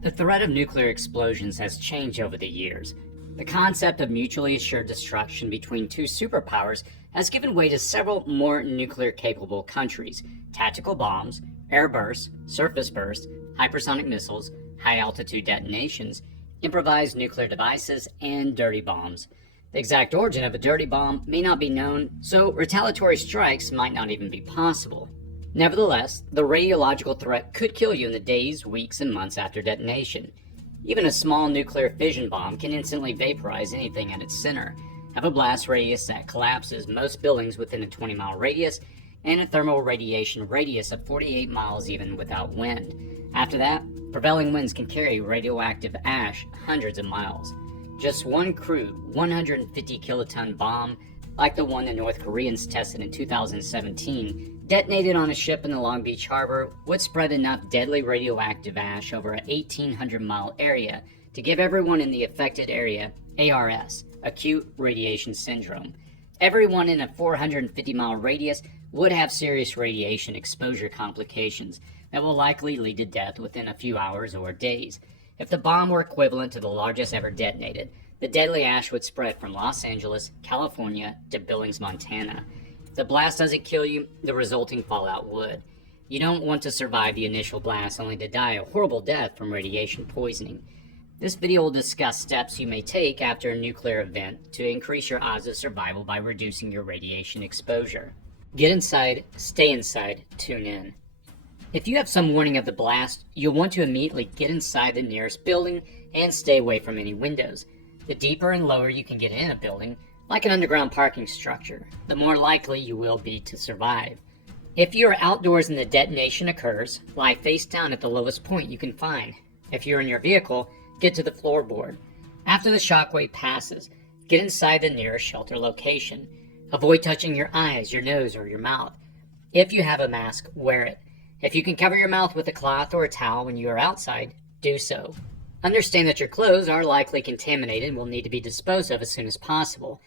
The threat of nuclear explosions has changed over the years. The concept of mutually assured destruction between two superpowers has given way to several more nuclear-capable countries: tactical bombs, air bursts, surface bursts, hypersonic missiles, high-altitude detonations, improvised nuclear devices, and dirty bombs. The exact origin of a dirty bomb may not be known, so retaliatory strikes might not even be possible. Nevertheless, the radiological threat could kill you in the days, weeks, and months after detonation. Even a small nuclear fission bomb can instantly vaporize anything at its center, have a blast radius that collapses most buildings within a 20-mile radius, and a thermal radiation radius of 48 miles even without wind. After that, prevailing winds can carry radioactive ash hundreds of miles. Just one crude 150 kiloton bomb, like the one the North Koreans tested in 2017, detonated on a ship in the Long Beach harbor, would spread enough deadly radioactive ash over an 1,800-mile area to give everyone in the affected area ARS, acute radiation syndrome. Everyone in a 450-mile radius would have serious radiation exposure complications that will likely lead to death within a few hours or days. If the bomb were equivalent to the largest ever detonated, the deadly ash would spread from Los Angeles, California, to Billings, Montana. If the blast doesn't kill you, the resulting fallout would. You don't want to survive the initial blast only to die a horrible death from radiation poisoning. This video will discuss steps you may take after a nuclear event to increase your odds of survival by reducing your radiation exposure. Get inside, stay inside, tune in. If you have some warning of the blast, you'll want to immediately get inside the nearest building and stay away from any windows. The deeper and lower you can get in a building, like an underground parking structure, the more likely you will be to survive. If you are outdoors and the detonation occurs, lie face down at the lowest point you can find. If you're in your vehicle, get to the floorboard. After the shockwave passes, get inside the nearest shelter location. Avoid touching your eyes, your nose, or your mouth. If you have a mask, wear it. If you can cover your mouth with a cloth or a towel when you are outside, do so. Understand that your clothes are likely contaminated and will need to be disposed of as soon as possible.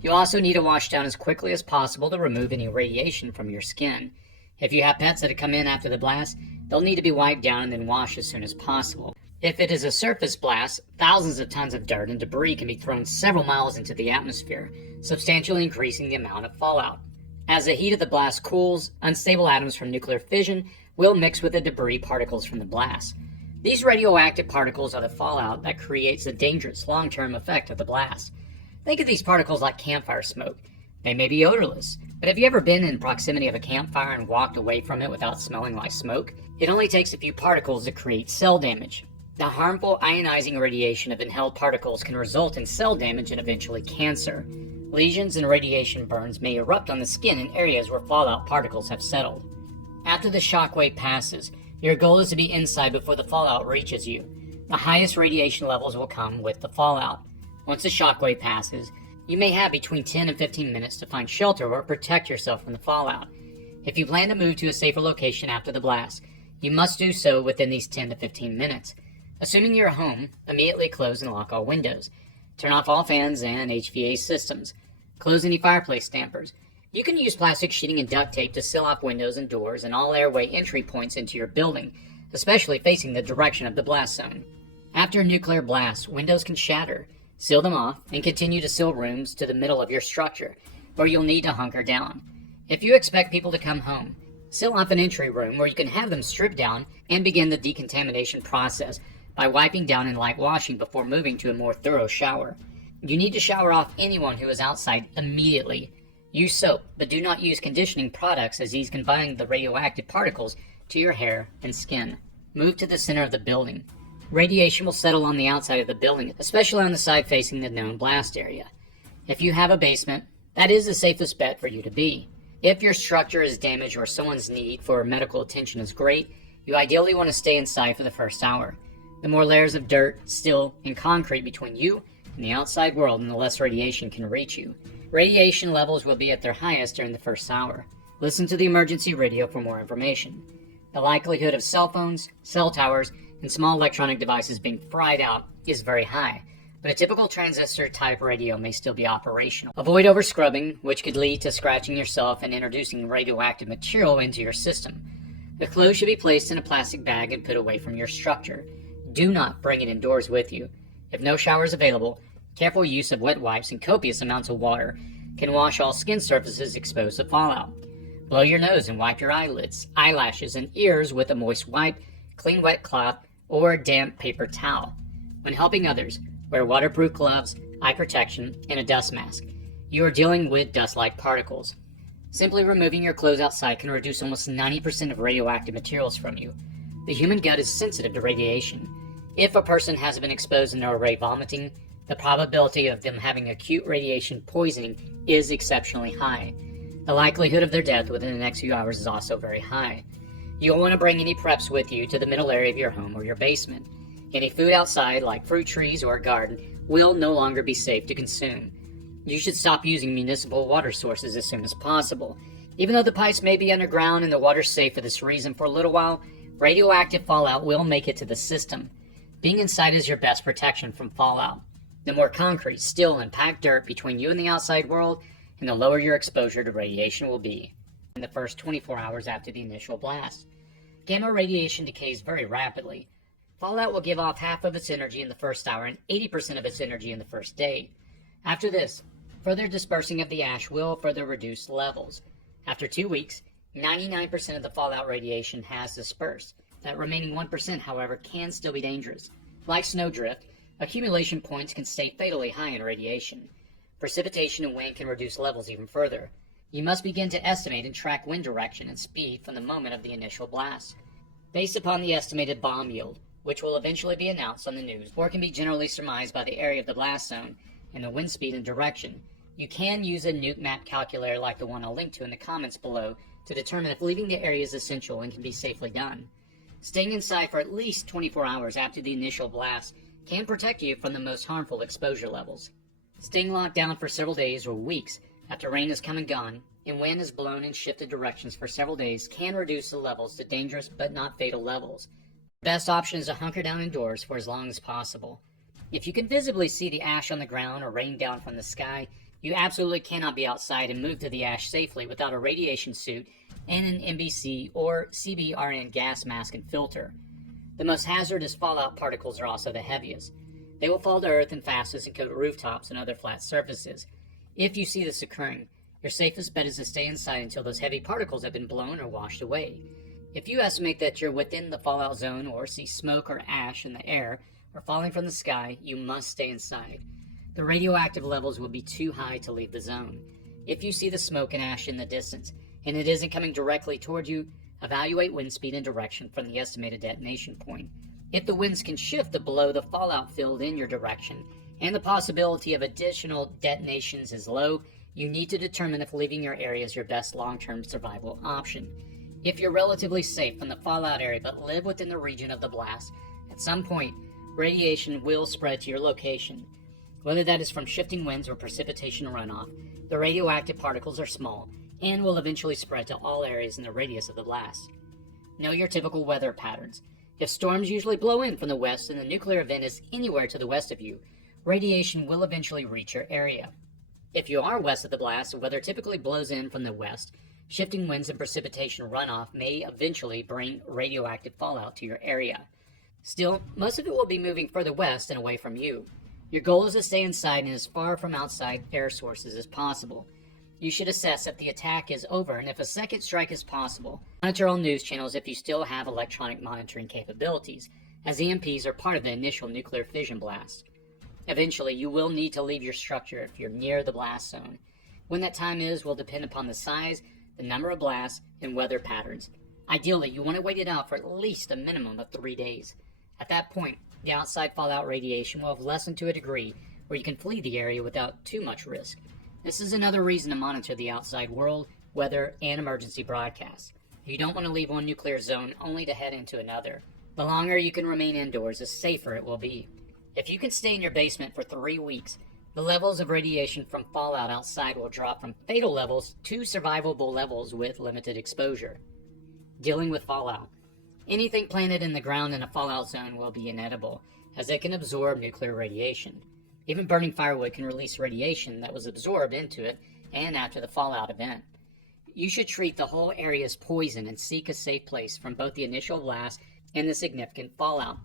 You'll also need to wash down as quickly as possible to remove any radiation from your skin. If you have pets that have come in after the blast, they'll need to be wiped down and then washed as soon as possible. If it is a surface blast, thousands of tons of dirt and debris can be thrown several miles into the atmosphere, substantially increasing the amount of fallout. As the heat of the blast cools, unstable atoms from nuclear fission will mix with the debris particles from the blast. These radioactive particles are the fallout that creates the dangerous long-term effect of the blast. Think of these particles like campfire smoke. They may be odorless, but have you ever been in proximity of a campfire and walked away from it without smelling like smoke? It only takes a few particles to create cell damage. The harmful ionizing radiation of inhaled particles can result in cell damage and eventually cancer. Lesions and radiation burns may erupt on the skin in areas where fallout particles have settled. After the shockwave passes, your goal is to be inside before the fallout reaches you. The highest radiation levels will come with the fallout. Once the shockwave passes, you may have between 10 and 15 minutes to find shelter or protect yourself from the fallout. If you plan to move to a safer location after the blast, you must do so within these 10 to 15 minutes. Assuming you're home, immediately close and lock all windows. Turn off all fans and HVAC systems. Close any fireplace dampers. You can use plastic sheeting and duct tape to seal off windows and doors and all airway entry points into your building, especially facing the direction of the blast zone. After a nuclear blast, windows can shatter. Seal them off and continue to seal rooms to the middle of your structure, where you'll need to hunker down. If you expect people to come home, seal off an entry room where you can have them strip down and begin the decontamination process by wiping down and light washing before moving to a more thorough shower. You need to shower off anyone who is outside immediately. Use soap, but do not use conditioning products as these can bind the radioactive particles to your hair and skin. Move to the center of the building. Radiation will settle on the outside of the building, especially on the side facing the known blast area. If you have a basement, that is the safest bet for you to be. If your structure is damaged or someone's need for medical attention is great, you ideally want to stay inside for the first hour. The more layers of dirt, steel, and concrete between you and the outside world, and the less radiation can reach you. Radiation levels will be at their highest during the first hour. Listen to the emergency radio for more information. The likelihood of cell phones, cell towers, and small electronic devices being fried out is very high, but a typical transistor-type radio may still be operational. Avoid over-scrubbing, which could lead to scratching yourself and introducing radioactive material into your system. The clothes should be placed in a plastic bag and put away from your structure. Do not bring it indoors with you. If no shower is available, careful use of wet wipes and copious amounts of water can wash all skin surfaces exposed to fallout. Blow your nose and wipe your eyelids, eyelashes, and ears with a moist wipe, clean wet cloth, or a damp paper towel. When helping others, wear waterproof gloves, eye protection, and a dust mask. You are dealing with dust-like particles. Simply removing your clothes outside can reduce almost 90% of radioactive materials from you. The human gut is sensitive to radiation. If a person has been exposed and are already vomiting, the probability of them having acute radiation poisoning is exceptionally high. The likelihood of their death within the next few hours is also very high. You'll want to bring any preps with you to the middle area of your home or your basement. Any food outside, like fruit trees or a garden, will no longer be safe to consume. You should stop using municipal water sources as soon as possible. Even though the pipes may be underground and the water's safe for this reason for a little while, radioactive fallout will make it to the system. Being inside is your best protection from fallout. The more concrete, still, and packed dirt between you and the outside world, and the lower your exposure to radiation will be in the first 24 hours after the initial blast. Gamma radiation decays very rapidly. Fallout will give off half of its energy in the first hour and 80% of its energy in the first day. After this, further dispersing of the ash will further reduce levels. After 2 weeks, 99% of the fallout radiation has dispersed. That remaining 1%, however, can still be dangerous. Like snowdrift, accumulation points can stay fatally high in radiation. Precipitation and wind can reduce levels even further. You must begin to estimate and track wind direction and speed from the moment of the initial blast. Based upon the estimated bomb yield, which will eventually be announced on the news, or can be generally surmised by the area of the blast zone and the wind speed and direction, you can use a nuke map calculator like the one I'll link to in the comments below to determine if leaving the area is essential and can be safely done. Staying inside for at least 24 hours after the initial blast can protect you from the most harmful exposure levels. Staying locked down for several days or weeks after rain has come and gone and wind has blown in shifted directions for several days can reduce the levels to dangerous but not fatal levels. The best option is to hunker down indoors for as long as possible. If you can visibly see the ash on the ground or rain down from the sky, you absolutely cannot be outside and move through the ash safely without a radiation suit and an NBC or CBRN gas mask and filter. The most hazardous fallout particles are also the heaviest. They will fall to earth and fastest and coat rooftops and other flat surfaces. If you see this occurring, your safest bet is to stay inside until those heavy particles have been blown or washed away. If you estimate that you're within the fallout zone or see smoke or ash in the air or falling from the sky, you must stay inside. The radioactive levels will be too high to leave the zone. If you see the smoke and ash in the distance and it isn't coming directly toward you, evaluate wind speed and direction from the estimated detonation point. If the winds can shift to below the fallout field in your direction, and the possibility of additional detonations is low, you need to determine if leaving your area is your best long-term survival option. If you're relatively safe from the fallout area but live within the region of the blast, at some point, radiation will spread to your location. Whether that is from shifting winds or precipitation runoff, the radioactive particles are small and will eventually spread to all areas in the radius of the blast. Know your typical weather patterns. If storms usually blow in from the west and the nuclear event is anywhere to the west of you, radiation will eventually reach your area. If you are west of the blast, the weather typically blows in from the west. Shifting winds and precipitation runoff may eventually bring radioactive fallout to your area. Still, most of it will be moving further west and away from you. Your goal is to stay inside and as far from outside air sources as possible. You should assess if the attack is over and if a second strike is possible. Monitor all news channels if you still have electronic monitoring capabilities, as EMPs are part of the initial nuclear fission blast. Eventually, you will need to leave your structure if you're near the blast zone. When that time is will depend upon the size, the number of blasts, and weather patterns. Ideally, you want to wait it out for at least a minimum of 3 days. At that point, the outside fallout radiation will have lessened to a degree where you can flee the area without too much risk. This is another reason to monitor the outside world, weather, and emergency broadcasts. You don't want to leave one nuclear zone only to head into another. The longer you can remain indoors, the safer it will be. If you can stay in your basement for 3 weeks, the levels of radiation from fallout outside will drop from fatal levels to survivable levels with limited exposure. Dealing with fallout. Anything planted in the ground in a fallout zone will be inedible, as it can absorb nuclear radiation. Even burning firewood can release radiation that was absorbed into it and after the fallout event. You should treat the whole area as poison and seek a safe place from both the initial blast and the significant fallout.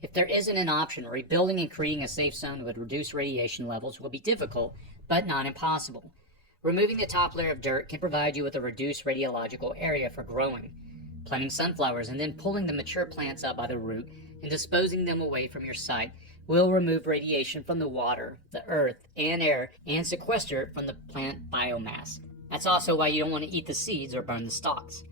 If there isn't an option, rebuilding and creating a safe zone with reduced radiation levels will be difficult, but not impossible. Removing the top layer of dirt can provide you with a reduced radiological area for growing. Planting sunflowers and then pulling the mature plants up by the root and disposing them away from your site will remove radiation from the water, the earth, and air and sequester it from the plant biomass. That's also why you don't want to eat the seeds or burn the stalks.